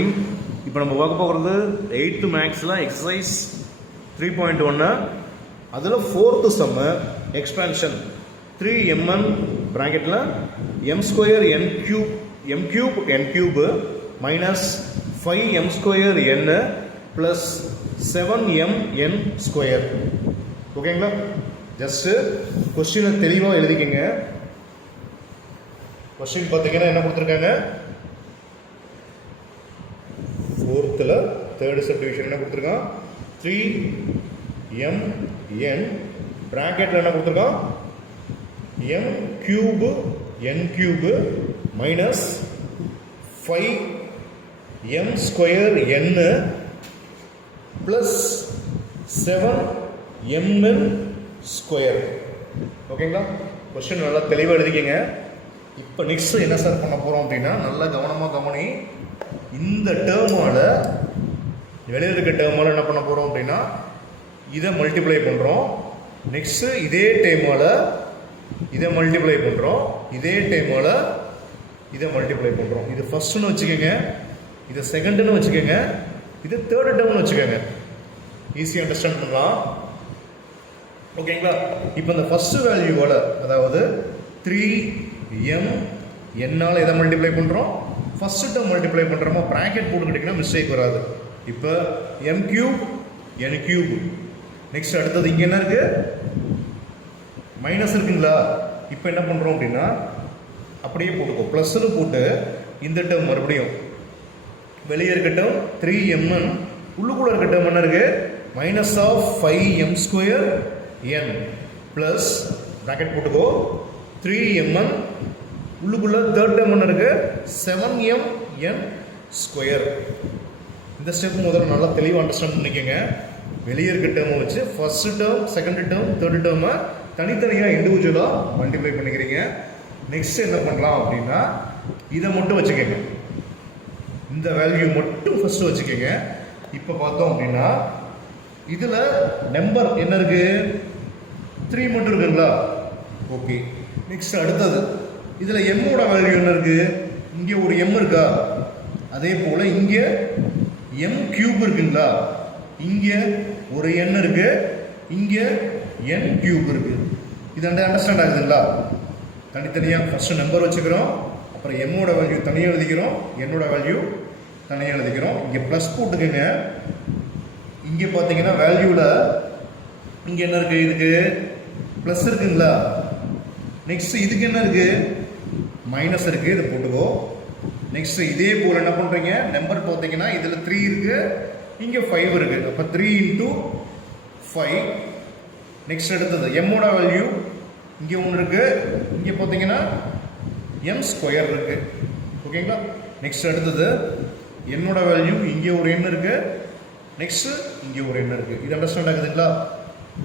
இப்போ நம்ம பார்க்க போகிறது 8th மேக்ஸில் எக்ஸசைஸ் 3.1 அதில் 4th சம்மு எக்ஸ்பேன்ஷன் 3mn ப்ராக்கெட்டில் m square m cube n cube minus 5m square n plus 7mn square. ஓகேங்களா? ஜஸ்ட்டு கொஸ்டினை தெளிவாக எழுதிக்கங்க. கொஸ்டின் பார்த்தீங்கன்னா என்ன கொடுத்துருக்காங்க, 4th தேர்டு சப்டிவிஷன் என்ன கொடுத்துருக்கான், 3mn ப்ராக்கெட்டில் என்ன கொடுத்துருக்கான், m cube n cube minus 5m square n plus 7mn square. ஓகேங்களா? கொஸ்டின் நல்லா தெளிவாக எழுதிக்கங்க. இப்போ நெக்ஸ்ட் என்ன சார் பண்ண போகிறோம் அப்படின்னா, நல்லா கவனமாக கவனி. இந்த டேர்மால் வெளியில் இருக்க டேர்மால் என்ன பண்ண போகிறோம் அப்படின்னா, இதை மல்டிப்ளை பண்ணுறோம். நெக்ஸ்ட்டு இதே டைமால் இதை மல்டிப்ளை பண்ணுறோம். இதே டைமால் இதை மல்டிப்ளை பண்ணுறோம். இது ஃபஸ்ட்டுன்னு வச்சுக்கோங்க, இதை செகண்டுன்னு வச்சுக்கோங்க, இது தேர்டு டேர்ம்னு வச்சுக்கோங்க. ஈஸியாக அண்டர்ஸ்டாண்ட் பண்ணலாம். ஓகேங்களா? இப்போ இந்த ஃபஸ்ட்டு வேல்யூவோட, அதாவது 3m என்னால் எதை மல்டிப்ளை பண்ணுறோம், ஃபஸ்ட்டு டேர்ம் மல்டிப்ளை பண்ணுறோமோ ப்ராக்கெட் போட்டுக்கிட்டிங்கன்னா மிஸ்டேக் வராது. இப்போ m cube n cube. Next அடுத்தது இங்கே என்ன இருக்குது, மைனஸ் இருக்குங்களா. இப்போ என்ன பண்ணுறோம் அப்படின்னா, அப்படியே போட்டுக்கோ, ப்ளஸ்ன்னு போட்டு இந்த டேர்ம் மறுபடியும் வெளியே இருக்க டேர்ம் 3mn, உள்ளுக்குள்ளே இருக்க டேர்ம் என்ன இருக்குது, minus of 5m square n plus bracket போட்டுக்கோ 3mn, உள்ளுக்குள்ளே தேர்ட் டேர்ம் என்ன இருக்குது, 7mn ஸ்கொயர். இந்த ஸ்டெப் முதல்ல நல்லா தெளிவாக அண்டர்ஸ்டாண்ட் பண்ணிக்கோங்க. வெளியே இருக்க டேர்மை வச்சு first term, second term, third டேர்மை தனித்தனியாக இண்டிவிஜுவலாக மல்டிப்ளை பண்ணிக்கிறீங்க. நெக்ஸ்ட் என்ன பண்ணலாம் அப்படின்னா, இதை மட்டும் வச்சுக்கோங்க, இந்த வேல்யூ மட்டும் ஃபஸ்ட்டு வச்சுக்கோங்க. இப்போ பார்த்தோம் அப்படின்னா இதில் நம்பர் என்ன இருக்குது, 3 மட்டும் இருக்குங்களா. ஓகே. நெக்ஸ்ட் அடுத்தது இதில் எம்மோட வேல்யூ என்ன இருக்குது, இங்கே ஒரு m இருக்கா, அதே போல் இங்கே m கியூப் இருக்குங்களா, இங்கே ஒரு n இருக்குது, இங்கே n கியூப் இருக்குது. இது அண்டர்ஸ்டாண்ட் ஆகுதுங்களா? தனித்தனியாக ஃபஸ்ட்டு நம்பர் வச்சுக்கிறோம், அப்புறம் எம்மோட வேல்யூ தனியாக எழுதிக்கிறோம், என்னோட வேல்யூ தனியாக எழுதிக்கிறோம். இங்கே ப்ளஸ் போட்டுக்கோங்க. இங்கே பார்த்தீங்கன்னா வேல்யூவில் இங்கே என்ன இருக்குது, இதுக்கு ப்ளஸ் இருக்குங்களா. நெக்ஸ்ட்டு இதுக்கு என்ன இருக்குது, மைனஸ் இருக்குது, இதை போட்டுக்கோ. நெக்ஸ்ட்டு இதே போல் என்ன பண்ணுறீங்க, நம்பர் பார்த்தீங்கன்னா இதில் 3 இருக்குது, இங்கே 5 இருக்குது, அப்போ 3 × 5. நெக்ஸ்ட் அடுத்தது எம்மோட வேல்யூ இங்கே ஒன்று இருக்குது, இங்கே பார்த்தீங்கன்னா m ஸ்கொயர் இருக்குது. ஓகேங்களா? நெக்ஸ்ட் அடுத்தது என்னோட வேல்யூ இங்கே ஒரு n இருக்குது, நெக்ஸ்ட்டு இங்கே ஒரு n இருக்குது. இது அண்டர்ஸ்டாண்ட் ஆகுதுங்களா?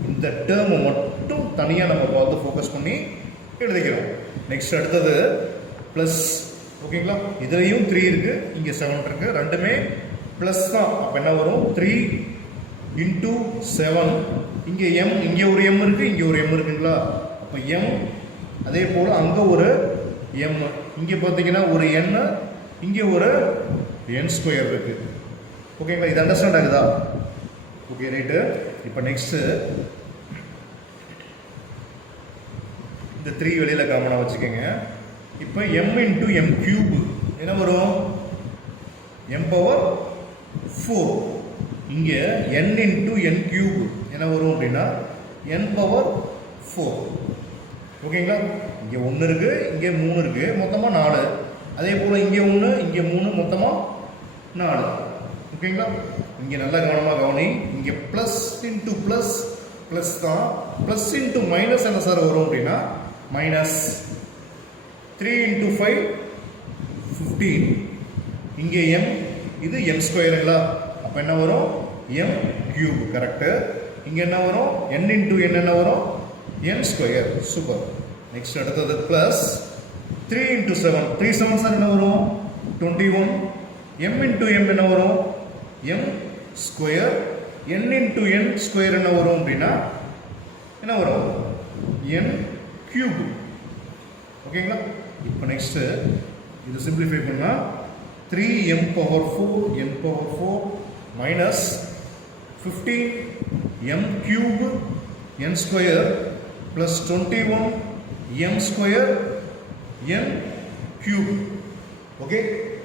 இந்த டேர்மை மட்டும் தனியாக நம்ம பார்த்து ஃபோக்கஸ் பண்ணி எழுதிக்கிறோம். நெக்ஸ்ட் அடுத்தது ப்ளஸ். ஓகேங்களா? இதுலேயும் 3 இருக்குது, இங்கே 7 இருக்குது, ரெண்டுமே ப்ளஸ் தான். அப்போ என்ன வரும், 3 × 7. இங்கே m, இங்கே ஒரு m இருக்குது, இங்கே ஒரு m இருக்குங்களா. அப்போ m, அதே போல் அங்கே ஒரு m, இங்கே பார்த்தீங்கன்னா ஒரு n, இங்கே ஒரு n ஸ்கொயர் இருக்குது. ஓகேங்களா? இது அண்டர்ஸ்டாண்ட் ஆகுதா? Okay, right. இப்போ நெக்ஸ்ட்டு இந்த 3 வெளியில் காமனாக வச்சுக்கோங்க. இப்போ m × m கியூப் என்ன வரும், m பவர் 4. இங்கே n × n கியூப் என்ன வரும் அப்படின்னா n பவர் 4. ஓகேங்களா? இங்கே 1 இருக்குது, இங்கே 3 இருக்குது, மொத்தமாக 4. அதே போல் இங்கே 1, இங்கே 3, மொத்தமாக 4. ஓகேங்களா? இங்கே நல்லா கவனமாக கவனி. இங்கே ப்ளஸ் இன்ட்டு ப்ளஸ் ப்ளஸ் தான், ப்ளஸ் இன்ட்டு மைனஸ் என்ன சார் வரும் அப்படின்னா மைனஸ். 3 × 5 15. இங்கே m, இது m ஸ்கொயருங்களா. அப்போ என்ன வரும், m கியூப். கரெக்டு. இங்கே என்ன வரும், n × n என்ன வரும், n ஸ்கொயர். சூப்பர். நெக்ஸ்ட் அடுத்தது ப்ளஸ் 3 × 7. 3 7 சார் என்ன வரும், 21. m × m என்ன வரும், m square. n × n square என்ன வரும் அப்படின்னா என்ன வரும், n கியூப். ஓகேங்களா? இப்போ நெக்ஸ்ட்டு இது சிம்பிளிஃபை பண்ணால் 3m power 4 minus 15m cube n square plus 21m square n cube. Okay.